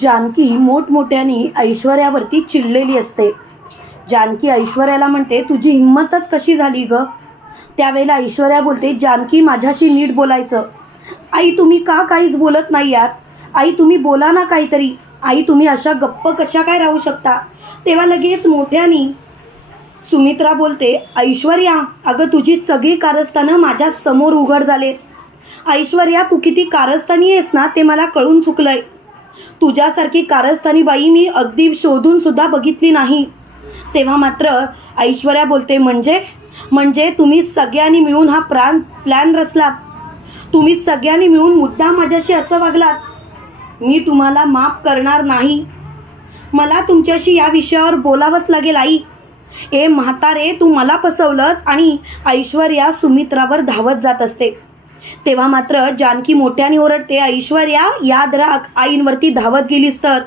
जानकी मोठमोठ्याने ऐश्वर्यावरती चिडलेली असते. जानकी ऐश्वर्याला म्हणते तुझी हिंमतच कशी झाली ग? त्यावेळेला ऐश्वर्या बोलते जानकी माझ्याशी नीट बोलायचं. आई तुम्ही का काहीच बोलत नाही आहात? आई तुम्ही बोला ना काहीतरी. आई तुम्ही अशा गप्प कशा काय राहू शकता? तेव्हा लगेच मोठ्यानी सुमित्रा बोलते ऐश्वर्या अगं तुझी सगळी कारस्थानं माझ्यासमोर उघड झालेत. ऐश्वर्या तू किती कारस्थानी आहेस ना ते मला कळून चुकलंय. तुझ्यासारखी कारस्थानी बाई मी अगदी शोधून सुद्धा बघितली नाही. तेव्हा मात्र ऐश्वर्या बोलते म्हणजे? म्हणजे तुम्ही सगळ्यांनी मिळून हा प्राण प्लॅन रचलात. तुम्ही सगळ्यांनी मिळून मुद्दा माझ्याशी असं वागलात. मी तुम्हाला माफ करणार नाही. मला तुमच्याशी या विषयावर बोलावंच लागेल आई. ए म्हातारे तू मला फसवलंस आणि ऐश्वर्या सुमित्रावर धावत जात असते. तेव्हा मात्र जानकी मोठ्याने ओरडते ऐश्वर्या याद राख आईंवरती धावत गेलीस तर.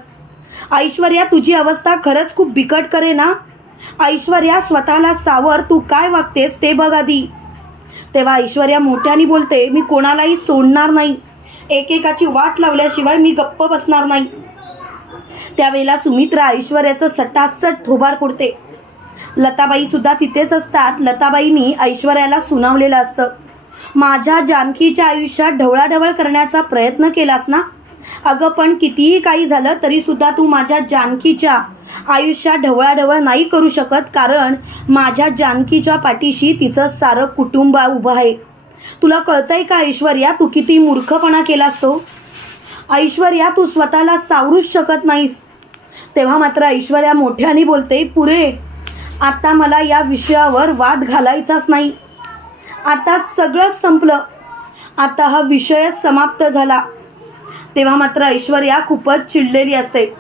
ऐश्वर्या तुझी अवस्था खरंच खूप बिकट करे ना? ऐश्वर्या स्वतःला सावर तू काय वागतेस ते बघ आधी. तेव्हा ऐश्वर्या मोठ्याने बोलते मी कोणालाही सोडणार नाही. एकेकाची वाट लावल्याशिवाय मी गप्प बसणार नाही. त्यावेळेला सुमित्रा ऐश्वर्याचं सटासट थोबार फोडते. लताबाई सुद्धा तिथेच असतात. लताबाईंनी ऐश्वर्याला सुनावलेलं असतं. माझ्या जानकीच्या आयुष्यात ढवळाढवळ करण्याचा प्रयत्न केलास ना? अगं पण कितीही काही झालं तरी सुद्धा तू माझ्या जानकीच्या आयुष्यात ढवळाढवळ नाही करू शकत कारण माझ्या जानकीच्या पाठीशी तिचं सारं कुटुंब उभं आहे. तुला कळतंय का ऐश्वर्या तू किती मूर्खपणा केलास तो? ऐश्वर्या तू स्वतःला सावरूच शकत नाहीस. तेव्हा मात्र ऐश्वर्या मोठ्याने बोलते पुरे आता मला या विषयावर वाद घालायचाच नाही. आता सगळंच संपलं. आता हा विषय समाप्त झाला. तेव्हा मात्र ऐश्वर्या खूपच चिडलेली असते.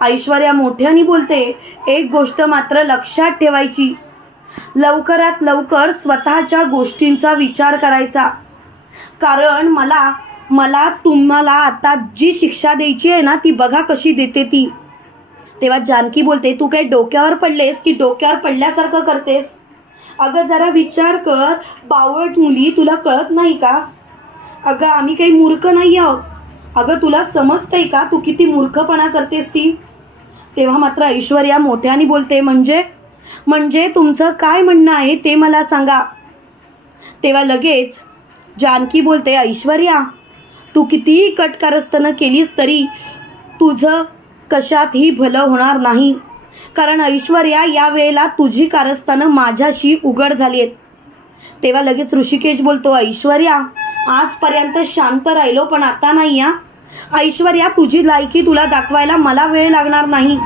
ऐश्वर्या मोठ्याने बोलते एक गोष्ट मात्र लक्षात ठेवायची. लवकरात लवकर स्वतःच्या गोष्टींचा विचार करायचा. कारण मला मला तुम्हाला आता जी शिक्षा द्यायची आहे ना ती बघा कशी देते ती. तेव्हा जानकी बोलते तू काय डोक्यावर पडलेस की डोक्यावर पडल्यासारखं करतेस? अगं जरा विचार कर. बावट मुली तुला कळत नाही का? अगं आम्ही काही मूर्ख नाही आहोत. अगं तुला समजतंय का तू किती मूर्खपणा करतेस ती? तेव्हा मात्र ऐश्वर्या मोठ्याने बोलते म्हणजे? म्हणजे तुमचं काय म्हणणं आहे ते मला सांगा. तेव्हा लगेच जानकी बोलते ऐश्वर्या तू कितीही कटकारस्थानं केलीस तरी तुझं कशातही भलं होणार नाही. कारण ऐश्वर्या या वेळेला तुझी कारस्थानं माझ्याशी उघड झाली आहेत. तेव्हा लगेच ऋषिकेश बोलतो ऐश्वर्या आजपर्यंत शांत राहिलो पण आता नाही या ऐश्वर्या तुझी लायकी तुला दाखवायला मला वेळ लागणार नाही.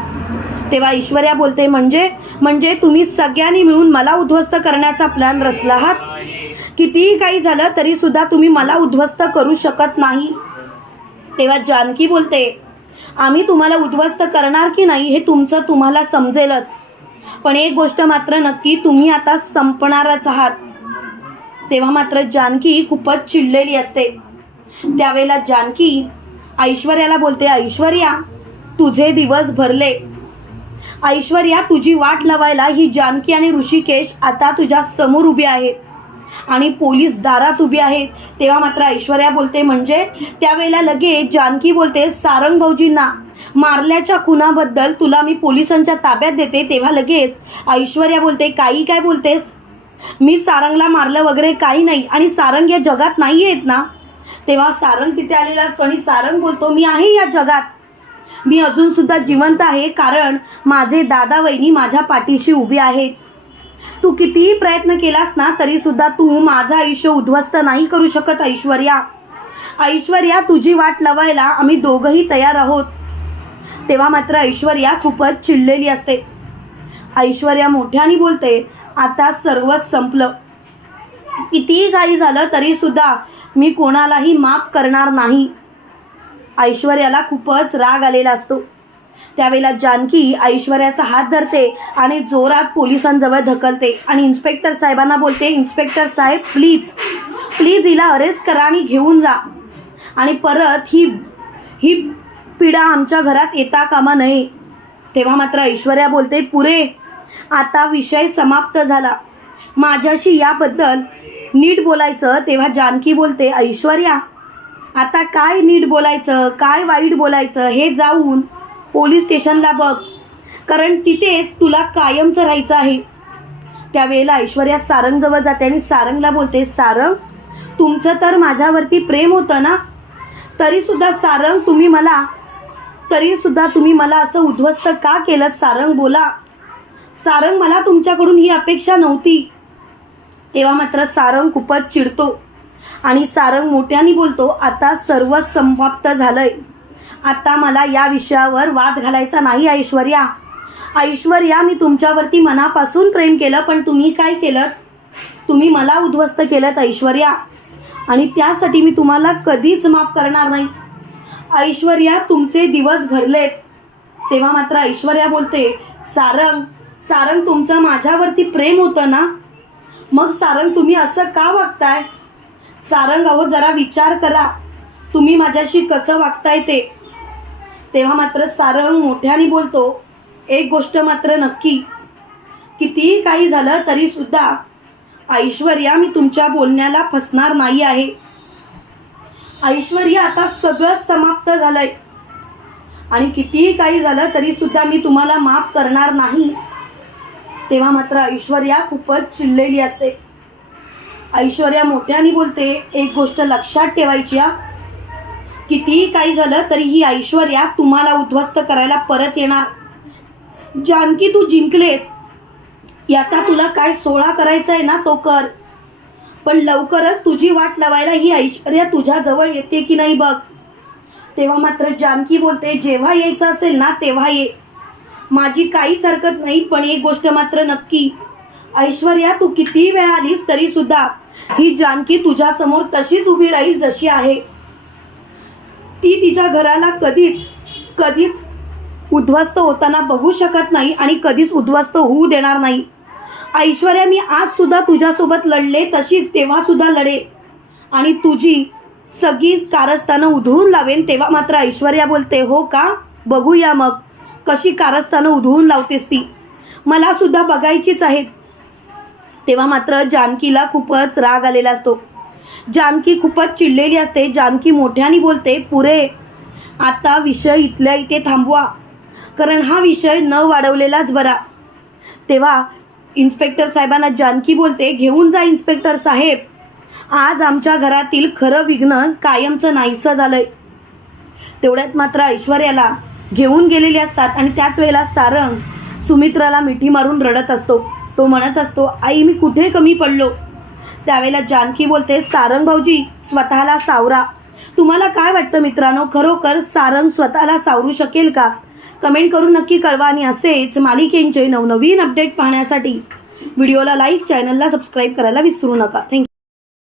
तेव्हा ऐश्वर्या बोलते म्हणजे म्हणजे तुम्ही सगळ्यांनी मिळून मला उद्ध्वस्त करण्याचा प्लॅन रचला आहात? कितीही काही झालं तरी सुद्धा तुम्ही मला उद्ध्वस्त करू शकत नाही. तेव्हा जानकी बोलते आम्ही तुम्हाला उद्ध्वस्त करणार की नाही हे तुमचं तुम्हाला समजेलच. पण एक गोष्ट मात्र नक्की तुम्ही आता संपणारच आहात. तेव्हा मात्र जानकी खूपच चिडलेली असते. त्यावेळेला जानकी ऐश्वर्याला बोलते ऐश्वर्या तुझे दिवस भरले. ऐश्वर्या तुझी वाट लावायला ही जानकी आणि ऋषिकेश आता तुझ्या समोर उभी आहेत. आणि पोलीस दारात उभी आहेत. तेव्हा मात्र ऐश्वर्या बोलते म्हणजे? त्यावेळेला लगेच जानकी बोलते सारंग भाऊजींना मारल्याच्या खुनाबद्दल तुला मी पोलिसांच्या ताब्यात देते. तेव्हा लगेच ऐश्वर्या बोलते काही काय बोलतेस? मी सारंगला मारलं वगैरे काही नाही आणि सारंग या जगात नाही आहेत ना? तेव्हा सारंग तिथे आलेला असतो आणि सारंग बोलतो मी आहे या जगात. मी अजून सुद्धा जिवंत आहे कारण माझे दादा वहिनी माझ्या पाठीशी उभी आहेत. तू कितीही प्रयत्न केलास ना तरी सुद्धा तू माझं आयुष्य उद्ध्वस्त नाही करू शकत ऐश्वर्या. ऐश्वर्या तुझी वाट लावायला आम्ही दोघंही तयार आहोत. तेव्हा मात्र ऐश्वर्या खूपच चिडलेली असते. ऐश्वर्या मोठ्याने बोलते आता सर्वच संपलं. कितीही काही झालं तरी सुद्धा मी कोणालाही माफ करणार नाही. ऐश्वर्याला खूपच राग आलेला असतो. त्यावेळेला जानकी ऐश्वर्याचा हात धरते आणि जोरात पोलिसांजवळ ढकलते आणि इन्स्पेक्टर साहेबांना बोलते इन्स्पेक्टर साहेब प्लीज प्लीज हिला अरेस्ट करा आणि घेऊन जा. आणि परत ही ही पिढा आमच्या घरात येता कामा नये. तेव्हा मात्र ऐश्वर्या बोलते पुरे आता विषय समाप्त झाला. माझ्याशी याबद्दल नीट बोलायचं. तेव्हा जानकी बोलते ऐश्वर्या आता काय नीट बोलायचं? काय वाईट बोलायचं? हे जाऊन पोलीस स्टेशनला बघ. कारण तिथेच तुला कायमचं राहायचं आहे. त्यावेळेला ऐश्वर्या सारंगजवळ जाते आणि सारंगला बोलते सारंग तुमचं तर माझ्यावरती प्रेम होतं ना? तरी सुद्धा सारंग तुम्ही मला तरी सुद्धा तुम्ही मला असं उद्ध्वस्त का केलं? सारंग बोला. सारंग मला तुमच्याकडून ही अपेक्षा नव्हती. तेव्हा मात्र सारंग खूपच चिडतो आणि सारंग मोठ्याने बोलतो आता सर्व समाप्त झालंय. आता मला या विषयावर वाद घालायचा नाही ऐश्वर्या. ऐश्वर्या मी तुमच्यावरती मनापासून प्रेम केलं पण तुम्ही काय केलं तुम्ही मला उद्ध्वस्त केलं ऐश्वर्या. आणि त्यासाठी मी तुम्हाला कधीच माफ करणार नाही. ऐश्वर्या तुमचे दिवस भरलेत. तेव्हा मात्र ऐश्वर्या बोलते सारंग सारंग तुमचं माझ्यावरती प्रेम होतं ना? मग सारंग तुम्ही असं का वागताय? सारंग अहो जरा विचार करा. तुम्ही माझ्याशी कसं वागताय ते? तेव्हा मात्र सारंग मोठ्याने बोलतो एक गोष्ट मात्र नक्की. कितीही काही झालं तरी सुद्धा ऐश्वर्या मी तुमच्या बोलण्याला फसणार नाही आहे. ऐश्वर्या आता सगळं समाप्त झालंय. आणि कितीही काही झालं तरी सुद्धा मी तुम्हाला माफ करणार नाही. तेव्हा मात्र ऐश्वर्या खूपच चिडलेली असते. ऐश्वर्या मोठ्याने बोलते एक गोष्ट लक्षात ठेवायची हा. कितीही काही झालं तरी ही ऐश्वर्या तुम्हाला उद्ध्वस्त करायला परत येणार. जानकी तू जिंकलेस. याचा तुला काय सोळा करायचा आहे ना तो कर. पण लवकरच तुझी वाट लावायला ही ऐश्वर्या तुझ्या जवळ येते की नाही बघ. तेव्हा मात्र जानकी बोलते जेव्हा यायचं असेल ना तेव्हा ये. माझी काहीच हरकत नाही पण एक गोष्ट मात्र नक्की. ऐश्वर्या तू किती वेळा आलीस तरी सुद्धा ही जानकी तुझ्यासमोर तशीच उभी राहील जशी आहे. ती तिच्या घराला कधीच कधीच उद्ध्वस्त होताना बघू शकत नाही आणि कधीच उद्ध्वस्त होऊ देणार नाही. ऐश्वर्या मी आज सुद्धा तुझ्यासोबत लढले तशीच तेव्हा सुद्धा लढे. आणि तुझी सगळी कारस्थानं उधळून लावेन तेव्हा मात्र ऐश्वर्या बोलते हो का? बघूया मग कशी कारस्थानं उधळून लावतेस ती. मला सुद्धा बघायचीच आहेत. तेव्हा मात्र जानकीला खूपच राग आलेला असतो. जानकी खूपच चिडलेली असते. जानकी मोठ्याने बोलते पुरे आता विषय इथल्या इथे थांबवा. कारण हा विषय न वाढवलेलाच बरा. तेव्हा इन्स्पेक्टर साहेबांना जानकी बोलते घेऊन जा इन्स्पेक्टर साहेब. आज आमच्या घरातील खरं विघ्न कायमचं नाहीसं झालंय. तेवढ्यात मात्र ऐश्वर्याला घेऊन गेलेले असतात आणि त्याच वेळेला सारंग सुमित्राला मिठी मारून रडत असतो. तो म्हणत असतो आई मी कुठे कमी पडलो? त्यावेळेला जानकी बोलते सारंग भाऊजी स्वतःला सावरा. तुम्हाला काय वाटतं मित्रांनो? खरोखर सारंग स्वतःला सावरू शकेल का? कमेंट करून नक्की कळवा आणि असेच मालिकेंचे नवनवीन अपडेट पाहण्यासाठी. व्हिडिओला लाईक चॅनलला सबस्क्राईब करायला विसरू नका. थँक्यू.